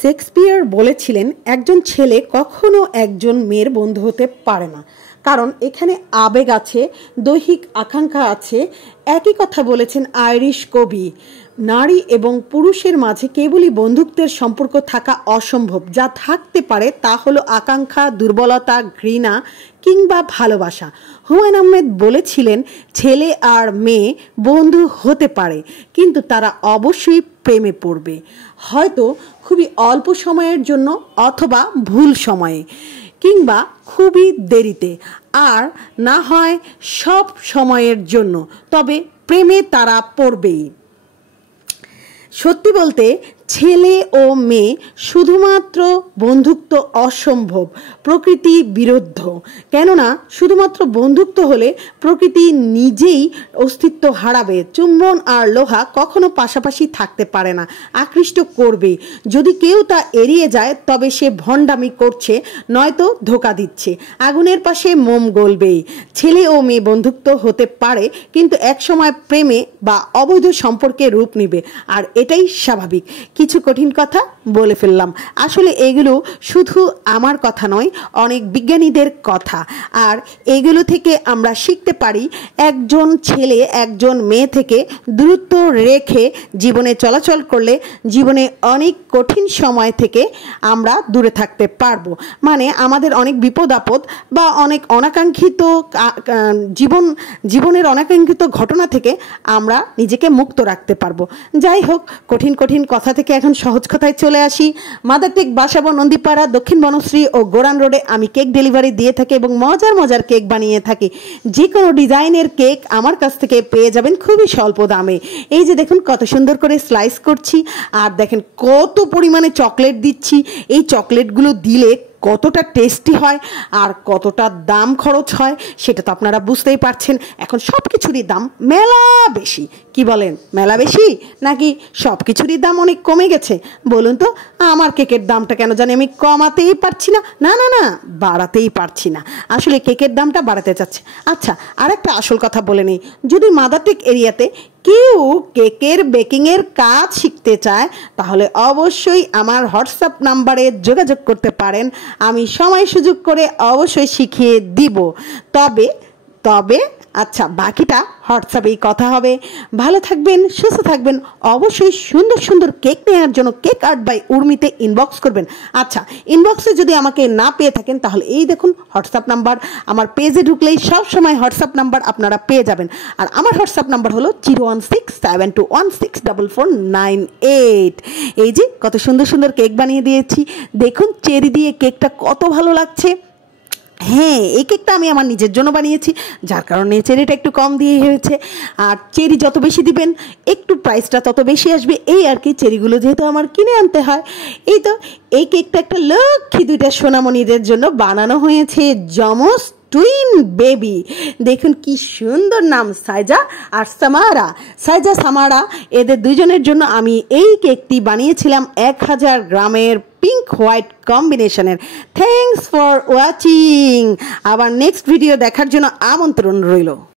Shakespeare বলেছিলেন একজন ছেলে কখনো একজন মেয়ের বন্ধু হতে পারে না, কারণ এখানে আবেগ আছে, দৈহিক আকাঙ্ক্ষা আছে। একই কথা বলেছেন আইরিশ কবি। নারী এবং পুরুষের মাঝে কেবলই বন্ধুত্বের সম্পর্ক থাকা অসম্ভব। যা থাকতে পারে তা হলো আকাঙ্ক্ষা, দুর্বলতা, ঘৃণা কিংবা ভালোবাসা। হুমায়ুন আহমেদ বলেছিলেন ছেলে আর মেয়ে বন্ধু হতে পারে, কিন্তু তারা অবশ্যই প্রেমে পড়বে, হয়তো খুবই অল্প সময়ের জন্য অথবা ভুল সময়ে, কিংবা খুবই দেরিতে, আর না হয় সব সময়ের জন্য। তবে প্রেমে তারা পড়বেই। সত্যি বলতে ছেলে ও মেয়ে শুধুমাত্র বন্ধুত্ব অসম্ভব, প্রকৃতি বিরুদ্ধ। কেননা শুধুমাত্র বন্ধুত্ব হলে প্রকৃতি নিজেই অস্তিত্ব হারাবে। চুম্বন আর লোহা কখনো পাশাপাশি থাকতে পারে না, আকৃষ্ট করবে। যদি কেউ তা এড়িয়ে যায় তবে সে ভণ্ডামি করছে, নয়তো ধোঁকা দিচ্ছে। আগুনের পাশে মোম গলবেই। ছেলে ও মেয়ে বন্ধুত্ব হতে পারে, কিন্তু একসময় প্রেমে বা অবৈধ সম্পর্কে রূপ নেবে, আর এটাই স্বাভাবিক। কিছু কঠিন কথা বলে ফেললাম, আসলে এগুলো শুধু আমার কথা নয়, অনেক বিজ্ঞানীদের কথা। আর এগুলো থেকে আমরা শিখতে পারি একজন ছেলে একজন মেয়ে থেকে দূরত্ব রেখে জীবনে চলাচল করলে জীবনে অনেক কঠিন সময় থেকে আমরা দূরে থাকতে পারবো। মানে আমাদের অনেক বিপদ আপদ বা অনেক অনাকাঙ্ক্ষিত জীবনের অনাকাঙ্ক্ষিত ঘটনা থেকে আমরা নিজেকে মুক্ত রাখতে পারবো। যাই হোক, কঠিন কঠিন কথা থেকে এখন সহজ কথায় চলে আসি। মাদার টেক বাসাবো নন্দীপাড়া, দক্ষিণ বনশ্রী ও গোরান রোডে আমি কেক ডেলিভারি দিয়ে থাকি এবং মজার মজার কেক বানিয়ে থাকি। যে কোনো ডিজাইনের কেক আমার কাছ থেকে পেয়ে যাবেন খুবই স্বল্প দামে। এই যে দেখুন কত সুন্দর করে স্লাইস করছি, আর দেখেন কত পরিমাণে চকলেট দিচ্ছি। এই চকলেটগুলো দিলে কতটা টেস্টি হয় আর কতটা দাম খরচ হয় সেটা তো আপনারা বুঝতেই পারছেন। এখন সব কিছুরই দাম মেলা বেশি। কি বলেন, মেলা বেশি নাকি সব কিছুরই দাম অনেক কমে গেছে? বলুন তো, আমার কেকের দামটা কেন জানি আমি কমাতেই পারছি না, না না না বাড়াতেই পারছি না। আসলে কেকের দামটা বাড়াতে চাচ্ছে। আচ্ছা, আর একটা আসল কথা বলে নিই, যদি মাদার টেক এরিয়াতে কেউ কেকের বেকিংয়ের কাজ শিখতে চায় তাহলে অবশ্যই আমার হোয়াটসঅ্যাপ নাম্বারে যোগাযোগ করতে পারেন। আমি সময় সুযোগ করে অবশ্যই শিখিয়ে দিব। তবে আচ্ছা, বাকিটা হোয়াটসঅ্যাপেই কথা হবে। ভালো থাকবেন, সুস্থ থাকবেন। অবশ্যই সুন্দর সুন্দর কেক নেওয়ার জন্য কেক আর্ট বাই উর্মিতে ইনবক্স করবেন। আচ্ছা, ইনবক্সে যদি আমাকে না পেয়ে থাকেন তাহলে এই দেখুন হোয়াটসঅ্যাপ নাম্বার। আমার পেজে ঢুকলেই সব সময় হোয়াটসঅ্যাপ নাম্বার আপনারা পেয়ে যাবেন। আর আমার হোয়াটসঅ্যাপ নাম্বার হলো 01672164498। এই যে কত সুন্দর সুন্দর কেক বানিয়ে দিয়েছি, দেখুন চেরি দিয়ে কেকটা কত ভালো লাগছে। হ্যাঁ, এই কেকটা আমি আমার নিজের জন্য বানিয়েছি, যার কারণে চেরিটা একটু কম দিয়ে হয়েছে। আর চেরি যত বেশি দিবেন একটু প্রাইসটা তত বেশি আসবে, এই আর কি। চেরিগুলো যেহেতু আমার কিনে আনতে হয়। এই তো, এই কেকটা একটা লক্ষ্মী দুইটা সোনামণিদের জন্য বানানো হয়েছে, যমজ টুইন বেবি। দেখুন কি সুন্দর নাম, সাইজা আর সামারা। সাইজা সামারা, এদের দুজনের জন্য আমি এই কেকটি বানিয়েছিলাম 1000 গ্রামের পিঙ্ক হোয়াইট কম্বিনেশনের। Thanks for watching. আবার নেক্সট ভিডিও দেখার জন্য আমন্ত্রণ রইল।